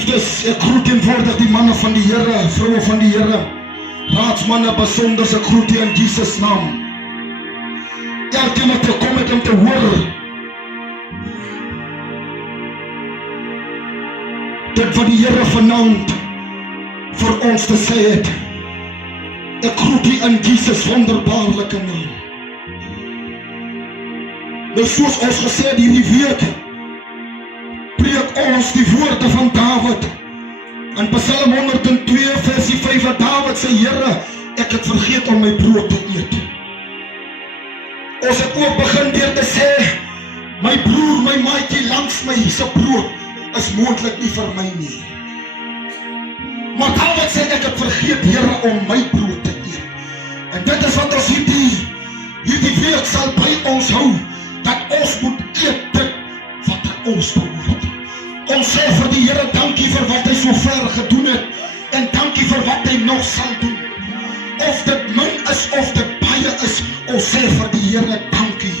Geliefdes, ek groet eenvoudig die manne van die Here, vroue van die Here, raadsmanne besonders, ek groet u in Jesus naam. Elkeen wat gekom het om te hoor, dit wat die Here vanaand vir ons te sê het. Ek groet u in Jesus wonderbaarlike naam. Nou soos ons gesê het hierdie week, preek ons die woorde van Dawid in Psalm 102 versie 5 wat Dawid sê, Here, ek het vergeet om my brood te eet. Ons het ook begin deur te sê, my broer, my maatjie langs my se brood is moontlik nie vir my nie. Maar Dawid sê, ek het vergeet, Here, om my brood te eet. En dit is wat ons hierdie week sal by ons hou, dat ons moet eet dit wat aan ons behoort. Ons sê vir die Here dankie vir wat hy so ver gedoen het, en dankie vir wat hy nog sal doen. Of dit min is, of dit baie is, ons sê vir die Here dankie.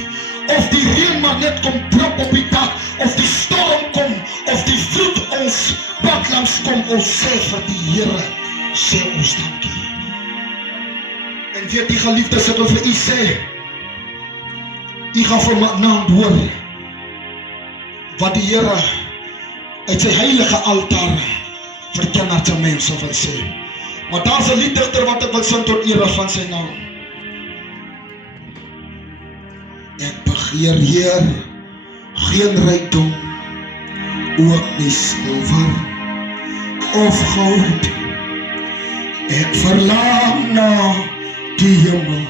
Of die reën maar net kom drup op die dak, of die storm kom, of die vloed ons pad langs kom, ons sê vir die Here, sê ons dankie. En weet die geliefdes, ek wil vir u sê, u gaan vir my naam hoor, wat die Here uit sy heilige altaar verken aan sy mense wil sê. Maar daar is 'n lieddigter wat ek wil sing tot ere van sy naam. Ek begeer, Heer, geen rykdom, ook nie silwer of goud. Ek verlang na die hemel,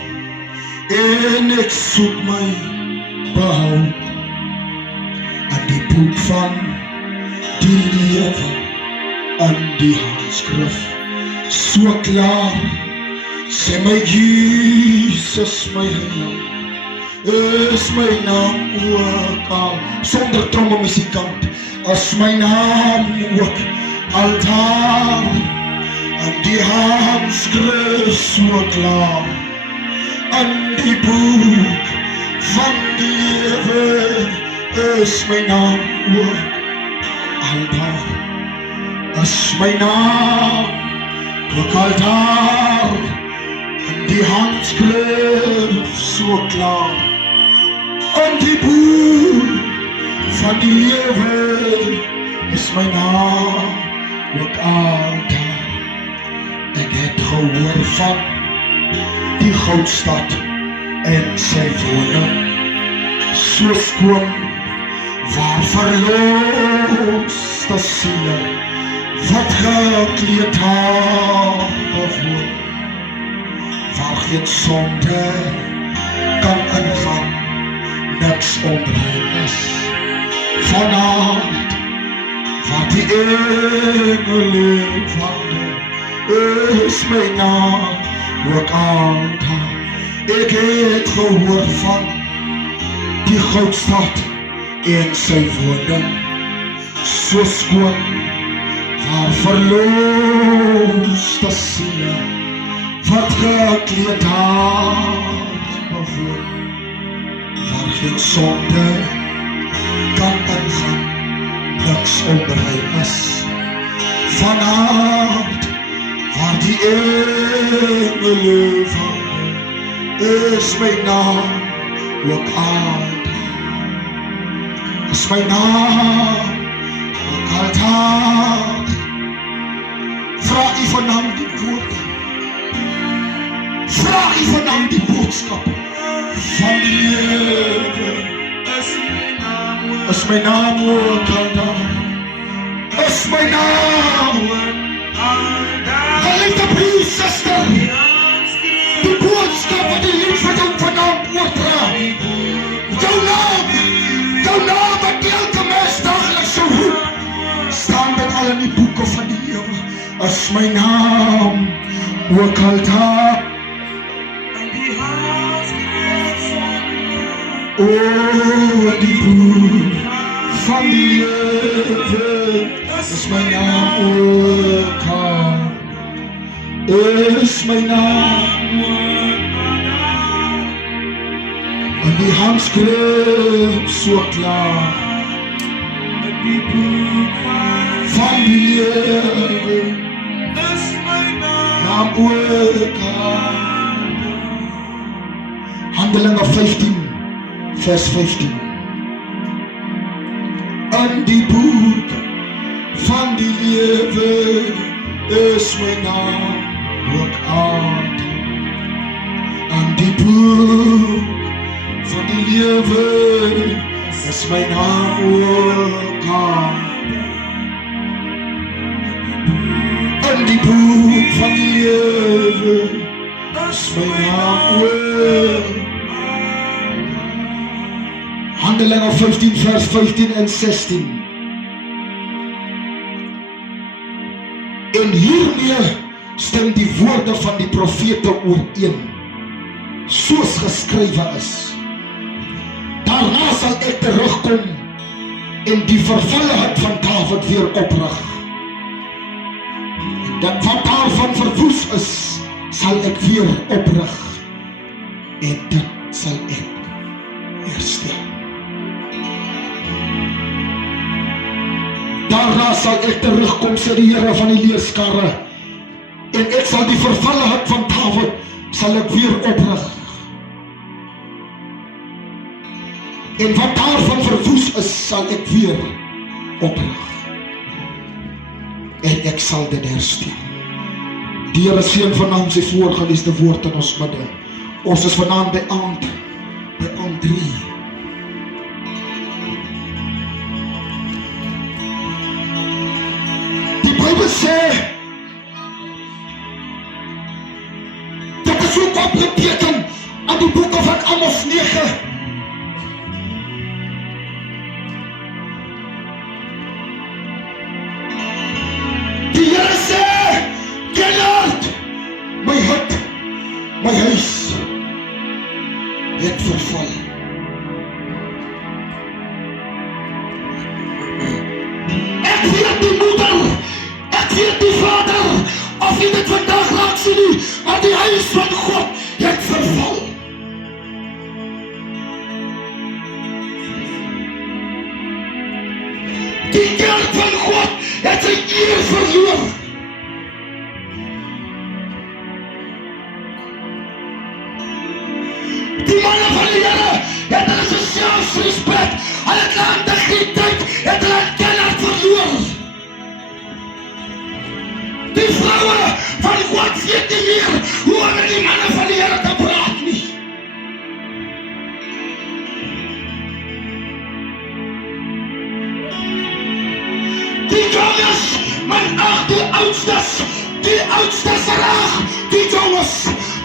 en ek soek my behoud aan die boek van die lewe, aan die handskrif, so klaar, sê my Jesus, my heiland, is my naam ook al, sonder trommelmusikant, is my naam ook al daar, aan die handskrif, so klaar, aan die boek van die lewe, is my naam ook al daar, is my naam ook al daar, aan die handskrif so klaar, aan die boek van die lewe, is my naam ook al daar. Ek het gehoor van die goudstad en sy woning, so skoon, waar verloste siele, wat gekleed haar bewoon, waar geen sonde kan ingaan, niks onrein is, vanavond, waar die engele wandel, is my naam ook al daar. Ek het gehoor van die goudstad en sy woning, so skoon, waar verloste siele, wat gekleed haar bewoon, waar geen sonde kan ingaan, niks onrein is, vanavond, waar die engele wandel, is my naam ook al daar, is my naam ook al daar. Vraag u vanavond die woorde, vraag u vanavond die boodskap van die lewe, is my naam ook al daar, is my naam geliefde broer, suster, die boodskap wat die lied van jou vanavond oordra, jou naam wat elke mens dagelijks so roep, staan met al in die boeke van die lewe, is my naam ook al daar. O, die boek van die lewe, is my naam ook al, is my naam en die handskrif so klaar, die boek van die lewe is my naam oorkant. Handelinge 15 vers 15. In die boek van die lewe is my naam oorkant. In die boek van die lewe is my naam oorkant. In die boek van die lewe is my naam oorkant. Handelinge 15 vers 15 en 16. En hiermee stem die woorde van die profete ooreen, soos geskrywe is. Daarna sal ek terugkom en die vervalle hut van Dawid weer oprig. Dat wat daarvan verwoes is, sal ek weer oprig en dit sal ek herstel. Daarna sal ek terugkom, sê die Here van die leerskare, en ek sal die vervalle hut van Dawid sal ek weer oprig. En wat daarvan verwoes is, sal ek weer oprig. En ek sal dit herstel. Die Here seën vanaand sy voorgeleesde woord in ons midde. Ons is vanaand by aand 3. Die Bybel sê, dit is ook opgeteken aan die boeke van Amos 9. Die Here sê, Gellert, my hut, my huis, het verval. Ek weet die moeder, ek weet die vader, of jy dit vandag raak sien nie, maar die huis van God het verval. Die kerk van God het sy eer verloor. Die manne van die Here het hulle sy selfrespek, hulle integriteit, het hulle kennis verloor. Die vroue van God weet nie meer hoe om met die manne van die Here te praat nie. Die jongens, man ag, die oudste raag, die jongens,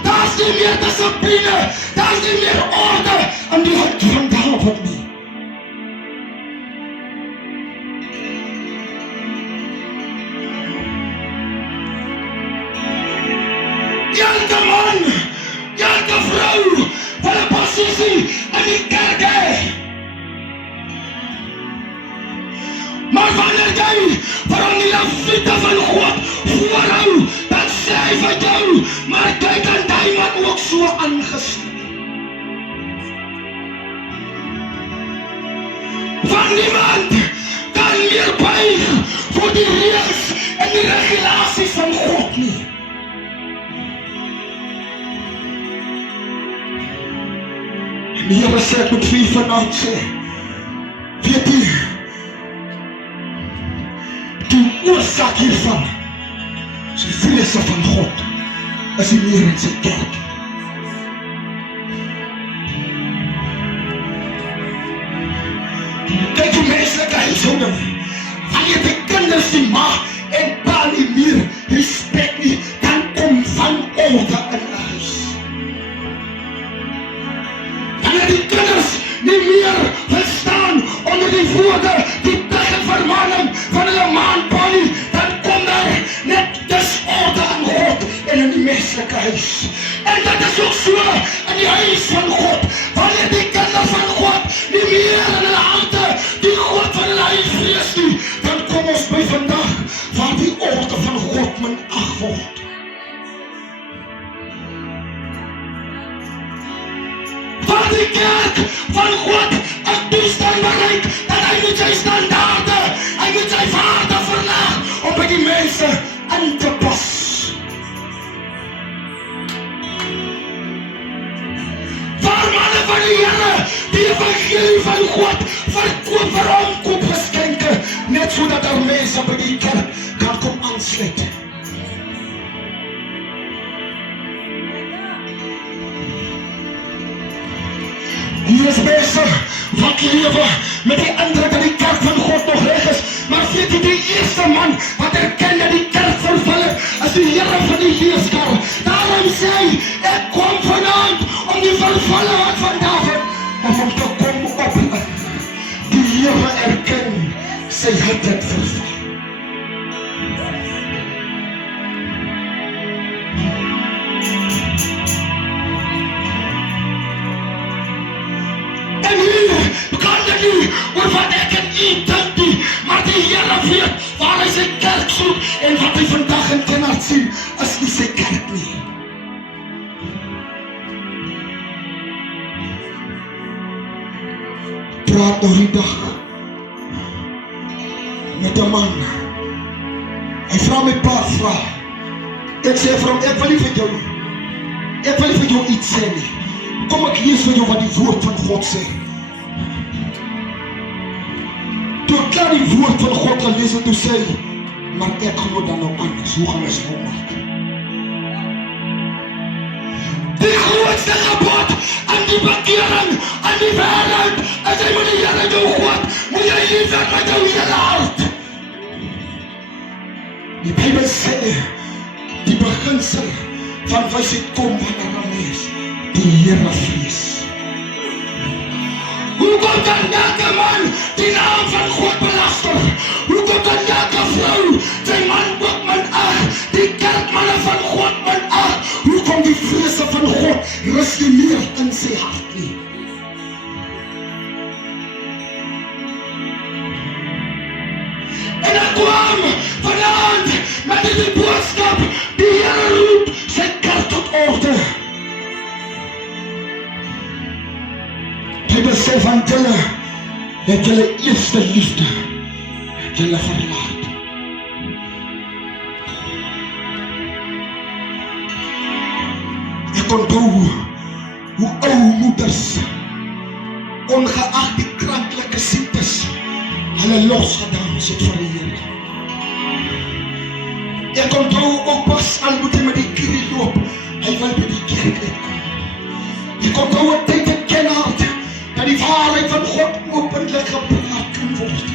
daar is nie meer discipline, daar is nie meer orde in die hart van Dawid nie. Elke man, elke vrou, van 'n posisie in die kerke. Maar wanneer jy van die leviete van God voorhou, dan sê hy vir jou, maar jy kan die man ook so aangesien. Van niemand kan meer buig voor die reëls en die regulasies van God nie. En die Here sê, ek moet vir vanaand sê, weet jy, die oorsaak hiervan, sy vrese van God, is nie meer in sy kerk. Kyk die menslike huishouding, wanneer die kinders die ma en pa nie meer respek nie, dan kom van orde in die huis. Wanneer die kinders nie meer verstaan onder die woorde, die tegenvermaning van hulle ma en pa nie, dan kom daar net disorde in God en in die menslike huis. En dit is ook so in die huis van God, wanneer die kinders van God nie meer in hulle harte die God van hulle huis vrees nie, dan kom ons by vandag waar die orde van God minag word. Waar die kerk van God 'n toestand bereik, dat hy moet sy standaarde, hy moet sy waarde verlaag, die Here die evangelie van God verkoop vir omkoop geskenke, net sodat daar mense by die kerk kan kom aansluit. Hier is mense wat lewe met die indruk dat die kerk van God nog reg is, maar weet jy, die eerste man wat erken dat die kerk vervul het, is die Here van die Heerskar. Daarom sê hy, ek kom vanaand om die vervulle wat van Dawid, om te kom op. Die Here erken, sy het het vervul. En hier kan dit nie oor wat ek en u dink nie, maar die Here weet waar hy sy kerk soek, en wat hy vandag in Kenhardt sien, is nie sy kerk nie. Praat nou die dag met 'n man. Hy vra my paar vrae. Ek sê vir hom, ek wil nie vir jou iets sê nie. Kom ek lees vir jou wat die woord van God sê. Toe ek klaar die woord van God gelees het, toe sê hy, maar ek glo dan nou anders. Hoe gaan ons nou maak? Die grootste gebod aan die bekering, aan die wêreld, is jy moet die Here jou God, moet jy lief hê met jou hele hart. Die Bybel sê, die beginsel van wysheid kom wanneer 'n mens die Here vrees. Hoekom kan elke man die naam van God belaster? Hoekom kan elke vrou sy man ook minag, die kerkmanne van God minag? Hoekom die vrese van God rus nie meer in sy hart nie? En ek kwam vanaand met die boodskap, die Here roep sy kerk tot orde. Hy besef van julle, het julle eerste liefde, het julle verlaat. Ek onthou hoe ou moeders, ongeag die kranklike siektes, hulle losgedans het vir die Here. Ek onthou ook pas al moet hy met die kierie loop, hy wil by die kerk uitkom. Ek onthou 'n tyd in Kenhardt, dat die waarheid van God openlik gepraat kan word.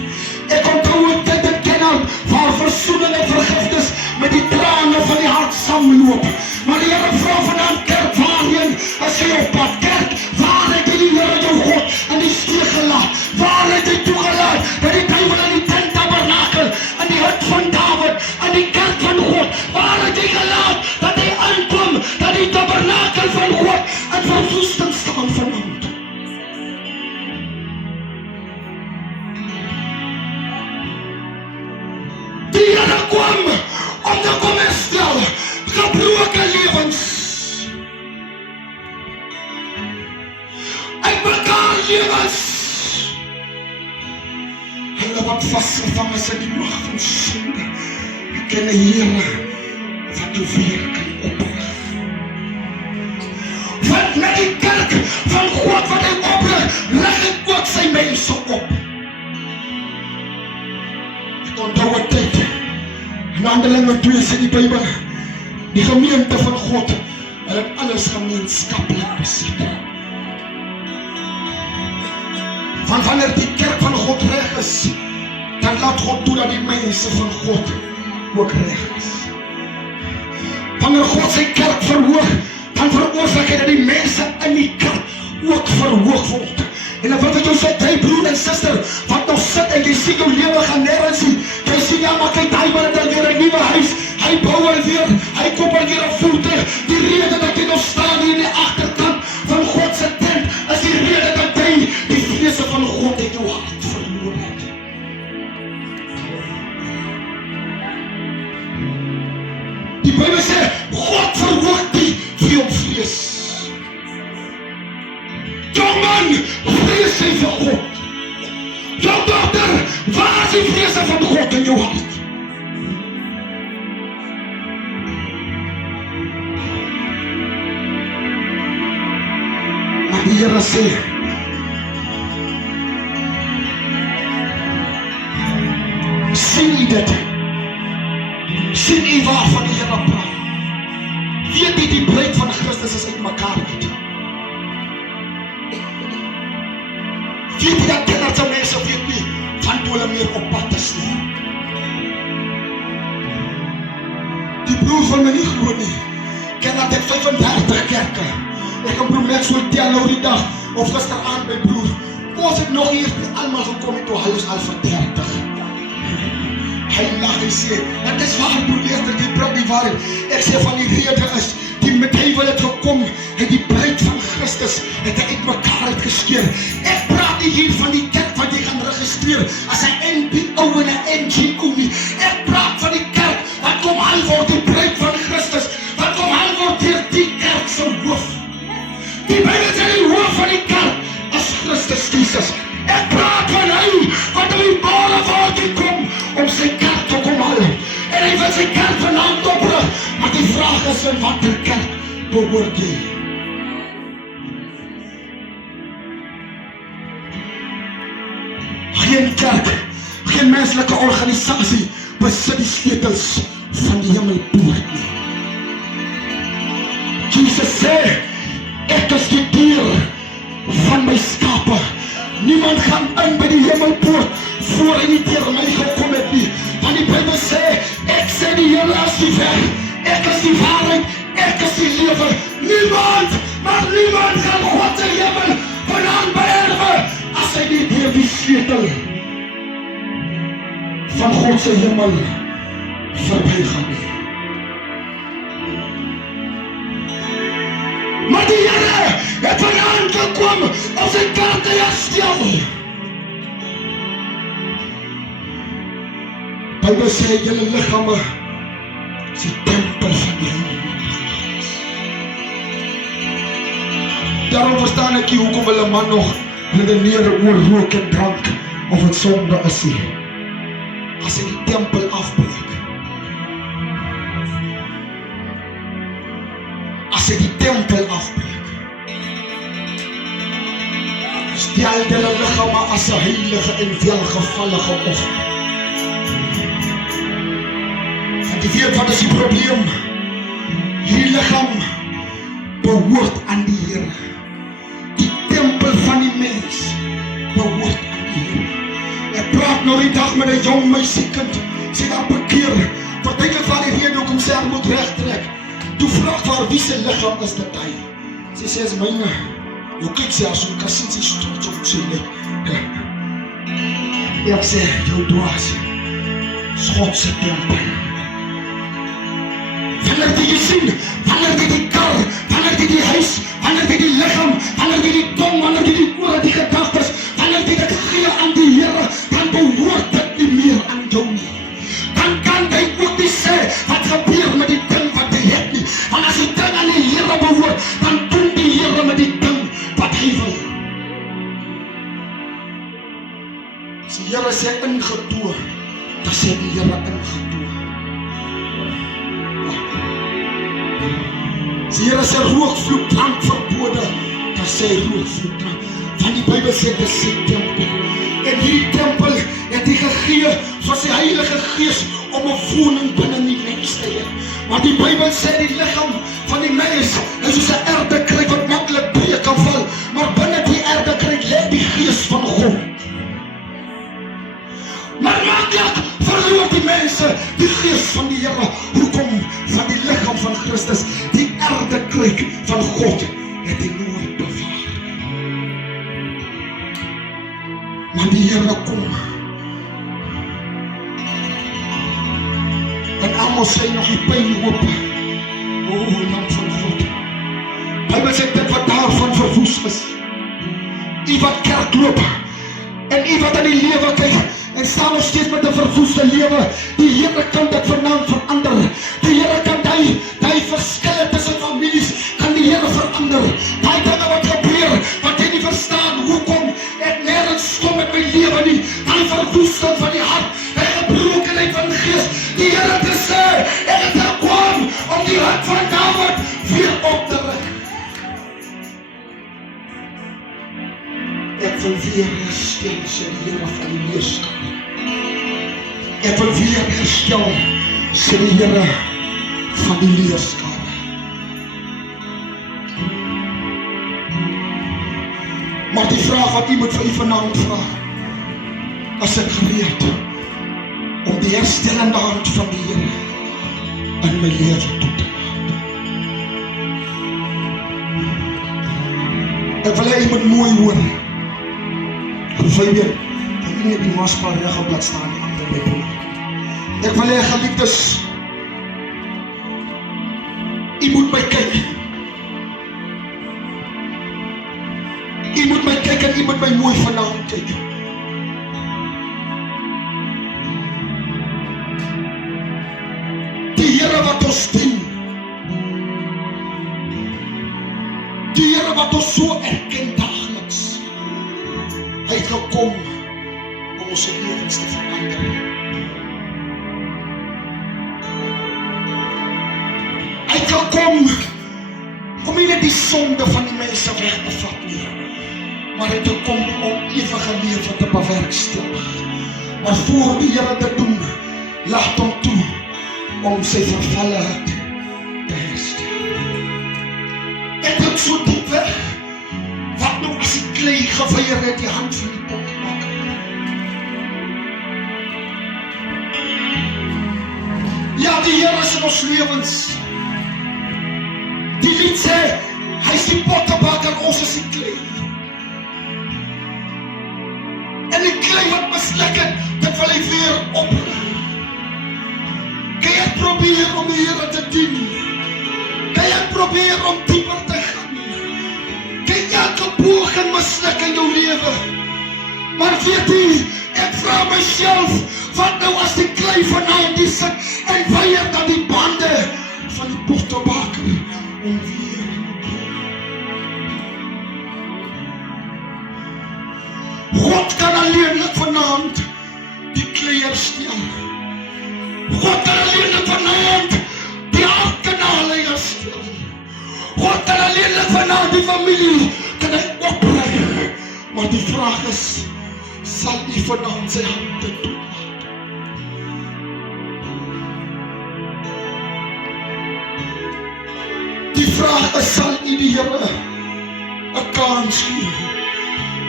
Ek onthou 'n tyd in Kenhardt, waar versoening en vergifnis met die trane van die hart saamloop. Maar die Here vra vanaand, kerk, waarheen as jy op pad? Kerk, waar het die Here jou God in die steek gelaat? Waar het hy toegelaat dat die duiwel in die tent tabernakel, in die hut van Dawid, in die kerk van God, waar het hy gelaat dat hy aankom, dat die tabernakel van God in verwoesting staan vanaand? Die Here kwam om te kom herstel gebroke lewens, uitmekaar lewens, hulle wat vasgevang is in die mag van sonde. Ek ken 'n Here wat jou weer kan oprig. Want met die kerk van God wat hy oprig, rig hy ook sy mense op. Ek onthou 'n tyd, in Handelinge 2 sê die Bybel, die gemeente van God, hulle het alles gemeenskaplik besit. Want wanneer die kerk van God reg is, dan laat God toe dat die mense van God ook reg is. Wanneer God sy kerk verhoog, dan veroorsaak hy dat die mense in die kerk ook verhoog word. En dan wil ek jou sê, jy broer en suster, wat nog sit en jy sien jou lewe gaan nergens nie. Jy sien, ja, maar kyk, hy wil dan weer 'n nuwe huis, hy bou alweer, hy koop alweer 'n voertuig. Die rede dat jy nog staan hier in die agterkant van God se tent, is die rede dat jy die vrese van God in jou hart verloor het. Die Bybel sê, God verhoog die veel vrees. Jong man, vrees jy vir God. Jong dogter, waar is die vrese van God in jou hart? Maar die Here sê, sien u dit? Sien u waarvan die Here praat? Weet u die bruid van Christus is uit mekaar uit? Weet u dat kindertjie mense weet nie van toe hulle meer op pad is nie? Die broer van my nie glo nie. Ken dat het 35 kerke. Ek kan broer net so tel nou die dag of gisteraan by broer. Ons het nog eers almal gekom het toe hy is al vir 30. Hy lag en sê, dit is waar broer Leester, die praat die waarheid. Ek sê van die rede is, die met hy wil het gekom, het die bruid van Christus, het hy uit mekaar uitgeskeer. Ek praat nie hier van die kerk wat jy gaan registreer, as een NPO en een NGO nie. Ek praat van die kerk, wat kom al word die bruid van Christus, wat kom al word dier die kerk se hoof. Die Bybel sê die hoof van die kerk, as Christus Jesus. Ek praat van hy, wat in die bare word kom, om sy kerk te kom halen. En hy wil sy kerk vanaand oprig, maar die vraag is in watter kerk behoort jy? Geen kerk, geen menslike organisasie besit die sleutels van die hemelpoort nie. Jesus sê, ek is die deur van my skape. Niemand gaan in by die hemelpoort voor hy nie deur my gekom het nie. Want die Bybel sê, ek sê die Here is die weg, ek is die waarheid, ek is die lewe. Niemand, maar niemand gaan God se hemel vanaand beërwe as hy nie deur die sleutel van God se hemel verbygaan nie. Maar die Here het vanaand gekom om sy kerk te herstel. Bybel sê, julle liggame is die tempel van die Heilige Gees. Daarom verstaan ek nie hoekom hulle man nog redeneer oor rook en drank of het sonde is nie. As hy die tempel afbreek, as hy die tempel afbreek, stel julle liggame as 'n heilige en welgevallige offer. Want jy weet wat is die probleem? Hierdie liggaam behoort aan die Here. Die tempel van die mens behoort aan die Here. Ek praat nou die dag met 'n jong meisiekind, sy daar bekeer, partykeer van die rede hoekom sy moet regtrek. Toe vraag waar wie se liggaam is dit hy? Sy sê is myne. Jou kyk sê as jy kan sien sy trots op sy lyk. Ek sê, jou dwaas, is God se tempel. Wanneer jy sien, wanneer jy die kar, wanneer jy die huis, wanneer jy die liggaam, wanneer jy die tong, wanneer jy die ore, die gedagtes, wanneer jy dit gee aan die Here, dan behoort dit nie meer aan jou nie. Dan kan jy ook nie sê, wat gebeur met die ding wat jy het nie. Want as die ding aan die Here behoort, dan doen die Here met die ding wat hy wil. As die Here sê ingetoe, dan sê die Here ingetoe. As die Here sê rookvloek, drank verbode, dan sê rookvloek, drank. Want die Bybel sê dit is sy tempel. En hierdie tempel het hy gegee vir sy Heilige Gees om 'n woning binne die mens te hê. Maar die Bybel sê die liggaam van die mens is soos 'n erdekruik wat maklik breek kan val, maar binne die erdekruik lê die Gees van God. Maar maklik verloor die mense die Gees van die Here. Hoekom? Van die liggaam van Christus, die erdekruik van God, het hy nooit bewaar. Maar die Here kom. En almal sê nog die pyn oop. O, Lam van God. Bybel sê dit wat daarvan verwoes is. U wat kerk loop, en u wat in die lewe kyk, en staan nog steeds met 'n verwoeste lewe, die Here kan dit vanaand verander. Die Here kan die verskille tussen families, kan die Here verander. Daai dinge wat gebeur, wat jy nie verstaan, hoekom ek nergens kom met my lewe nie, daai verwoesting van die hart, die gebrokenheid van die gees, die Here te sê, ek het gekom om die hart van Dawid weer op te rig. Ek wil weer herstel, sê die Here van die leerskap. Ek wil weer herstel, sê die Here van die leerskap. Maar die vraag wat u moet vir u vanaand vra, as ek gereed om die herstellende hand van die Here in my lewe toe te laat. Ek wil hê u moet mooi hoor. Byvoorbeeld, ek weet nie op die Maspar regelblad staan die ander Bybel. Ek wil hê geliefdes, u moet my kyk. U moet my kyk en u moet my mooi vanaand kyk. Die Here wat ons dien, die Here wat ons so erken dageliks, hy het gekom om ons lewens te verander. Hy het gekom om nie net die sonde van die mense weg te vat nie, maar hy het gekom om ewige lewe te bewerkstellig. Maar voor die Here dit doen, laat hom toe om sy vervalle te herstel. Ek het so diep weg, wat nou as die klei geweier het die hand van die pottenbakker. Ja, die Here is in ons lewens. Die lied sê, hy is die pottenbakker, ons is die klei. En die klei wat misluk het, dit wil hy weer oprig. Kan jy probeer om die Here te dien? Kan jy probeer om dieper te gaan? Kan jy geboog en misluk in jou lewe? Maar weet jy, ek vra myself, wat nou as die klei vanaand die sit en weier dan die bande van die pottenbakker om weer God kan alleenlik vanaand die klei herstel. God kan alleenlik vanaand die hartkanale herstel. God kan alleenlik vanaand die familie kan hy opbring. Maar die vraag is, sal u vanaand sy hande toelaat? Die vraag is, sal u die Here 'n kans gee?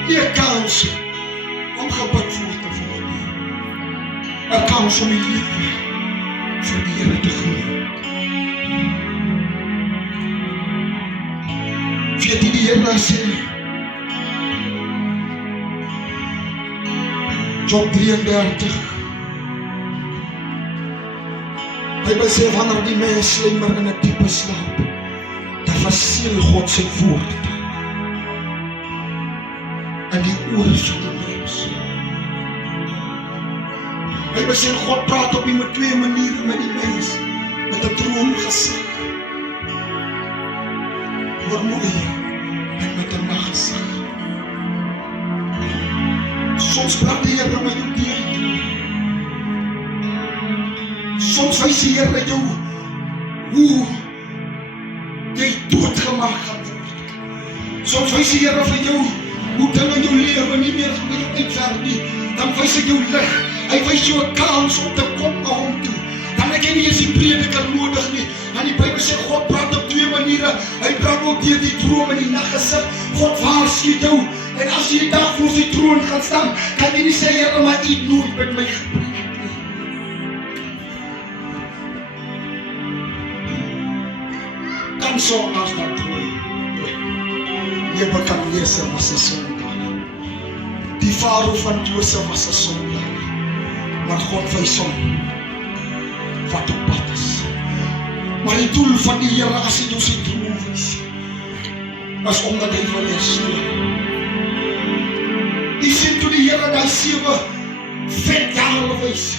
Nie 'n kans om gebid voor te word nie. 'n kans om die lewe vir die Here te gee. Weet jy die Here sê, Job 33, hy sê, wanneer die mens slimmer in 'n diepe slaap, dan verseël God sy woord in die ore van die mens. Hy sê, God praat op met twee maniere met die mens, met 'n droomgesig, hoor mooi, en met 'n naggesig. Soms praat die Here met jou deur. Soms wys die Here jou hoe jy doodgemaak gaan word. Soms wys die Here vir jou hoe dinge in jou lewe nie meer gaan jou uitwerk nie. Dan wys hy jou lig. Hy wys jou 'n kans om te kom na hom toe. Dan ek nie eens die prediker nodig nie. Want die Bybel sê God praat op twee maniere. Hy praat ook deur die droom en die naggesig. God waarsku jou. En as jy die dag voor sy troon gaan staan, kan jy nie sê, Here, maar u nooit met my gepraat nie. Dan sondags dan troon. Nebukadneser was 'n sondag. Die farao van Josef was 'n sondag. Maar God wys hom wat op pad is. Maar die doel van die Here as hy jou sy droom wys, is omdat hy wil herstel. Die sien toe die Here die 7 vet jare wys,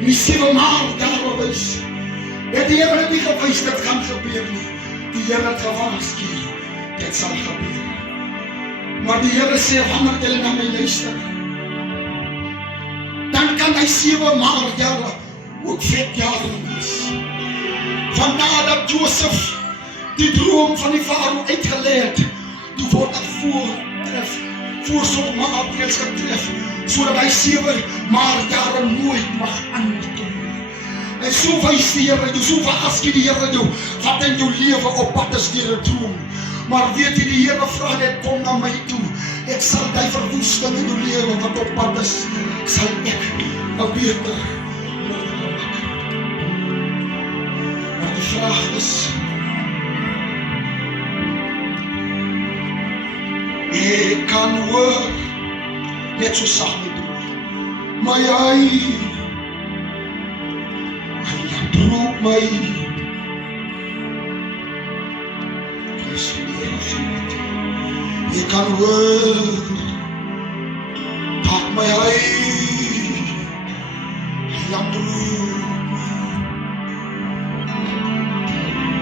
die 7 maal jare wys, het die Here nie gewys, dit gaan gebeur nie. Die Here het gewaarsku, dit sal gebeur. Maar die Here sê, wanneer julle na my luister, dan kan hy 7 maal jare ook vet jare wys. Van nadat Josef die droom van die farao uitgelê het, toe word ek voortref voorsorgmaatreëls getref sodat hy 7 maar jare nooit mag aankom. En so wys die Here jou, so waarsku die Here jou, wat in jou lewe op pad is deur 'n droom. Maar weet jy, die Here vra net, kom na my toe. Ek sal die verwoesting in jou lewe wat op pad is, sal ek nou beter maak. Maar die vraag is, ek kan hoor, net so sag my broer, maar hy roep my. Ek kan hoor